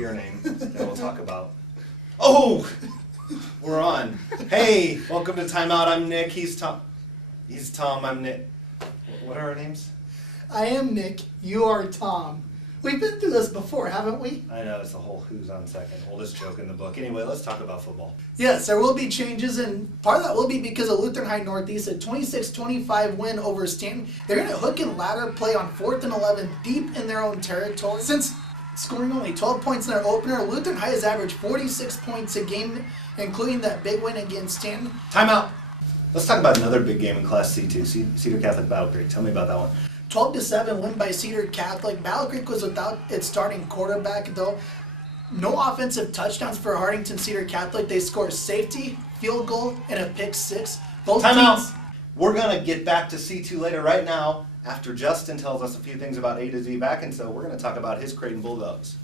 your name that we'll talk about. Oh, we're on. Hey, welcome to Timeout. I'm Nick. He's Tom. He's Tom. I'm Nick. What are our names? I am Nick. You are Tom. We've been through this before, haven't we? I know, it's the whole who's on second, oldest joke in the book. Anyway, let's talk about football. Yes, there will be changes, and part of that will be because of Lutheran High Northeast, a 26-25 win over Stanton. They're going to hook and ladder play on 4th and 11 deep in their own territory. Since scoring only 12 points in their opener, Lutheran High has averaged 46 points a game, including that big win against Stanton. Timeout. Let's talk about another big game in Class C2, Cedar Catholic Battle Creek. Tell me about that one. 12-7 win by Cedar Catholic. Battle Creek was without its starting quarterback, though. No offensive touchdowns for Hartington Cedar Catholic. They scored safety, field goal, and a pick six. Both Timeout. We're going to get back to C2 later. Right now, after Justin tells us a few things about A to Z Vac, and so we're going to talk about his Creighton Bulldogs.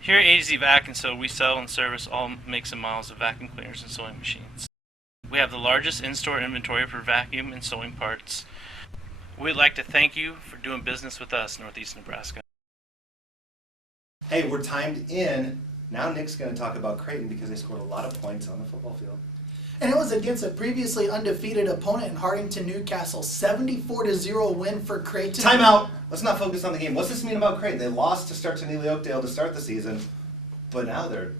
Here at A to Z Vac, and so we sell and service all makes and models of vacuum cleaners and sewing machines. We have the largest in-store inventory for vacuum and sewing parts. We'd like to thank you for doing business with us, Northeast Nebraska. Hey, we're timed in. Now Nick's going to talk about Creighton because they scored a lot of points on the football field. And it was against a previously undefeated opponent in Hartington, Newcastle. 74-0 win for Creighton. Timeout. Let's not focus on the game. What's this mean about Creighton? They lost to start to Neely Oakdale to start the season, but now they're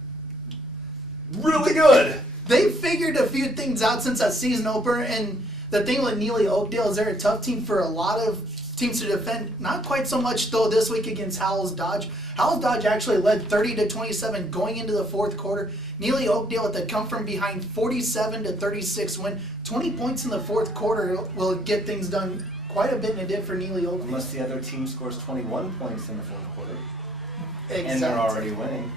really good. They figured a few things out since that season opener, and the thing with Neely Oakdale is they're a tough team for a lot of teams to defend. Not quite so much, though, this week against Howells Dodge. Howells Dodge actually led 30-27 going into the fourth quarter. Neely Oakdale with a come from behind 47-36 win. 20 points in the fourth quarter will get things done quite a bit, and it did for Neely Oakdale. Unless the other team scores 21 points in the fourth quarter. Exactly. And they're already winning.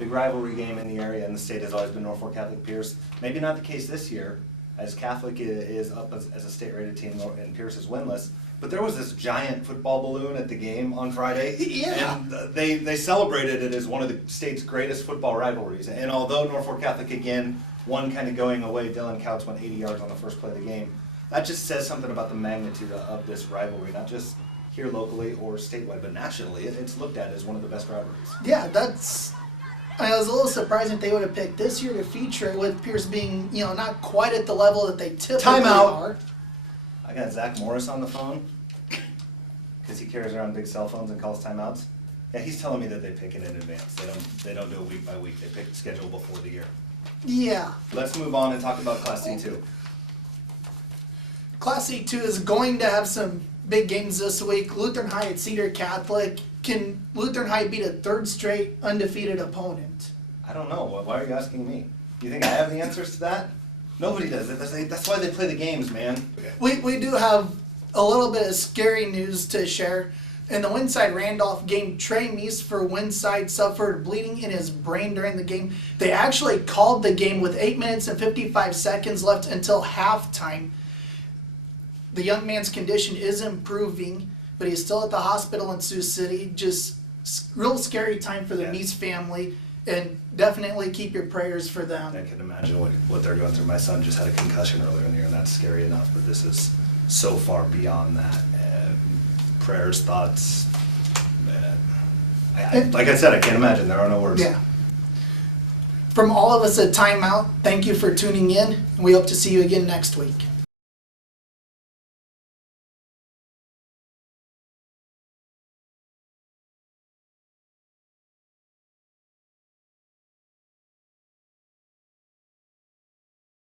Big rivalry game in the area and the state has always been Norfolk Catholic Pierce. Maybe not the case this year, as Catholic is up as a state-rated team and Pierce is winless. But there was this giant football balloon at the game on Friday. Yeah. And they celebrated it as one of the state's greatest football rivalries. And although Norfolk Catholic, again, won kind of going away, Dylan Couch went 80 yards on the first play of the game. That just says something about the magnitude of this rivalry, not just here locally or statewide, but nationally. It's looked at as one of the best rivalries. Yeah, I was a little surprised that they would have picked this year to feature it, with Pierce being, not quite at the level that they typically are. I got Zach Morris on the phone because he carries around big cell phones and calls timeouts. Yeah, he's telling me that they pick it in advance. They don't do it week by week. They pick the schedule before the year. Yeah. Let's move on and talk about Class C2. Class C2 is going to have some big games this week. Lutheran High at Cedar Catholic. Can Lutheran High beat a third straight undefeated opponent? I don't know. Why are you asking me? You think I have the answers to that? Nobody does it. That's why they play the games, man. Okay. We do have a little bit of scary news to share. In the Winside Randolph game, Trey Meese for Winside suffered bleeding in his brain during the game. They actually called the game with 8 minutes and 55 seconds left until halftime. The young man's condition is improving, but he's still at the hospital in Sioux City. Just real scary time for the Meese family, and definitely keep your prayers for them. I can imagine what they're going through. My son just had a concussion earlier in the year, and that's scary enough, but this is so far beyond that. Prayers, thoughts. Like I said, I can't imagine. There are no words. Yeah. From all of us at Timeout, thank you for tuning in, and we hope to see you again next week.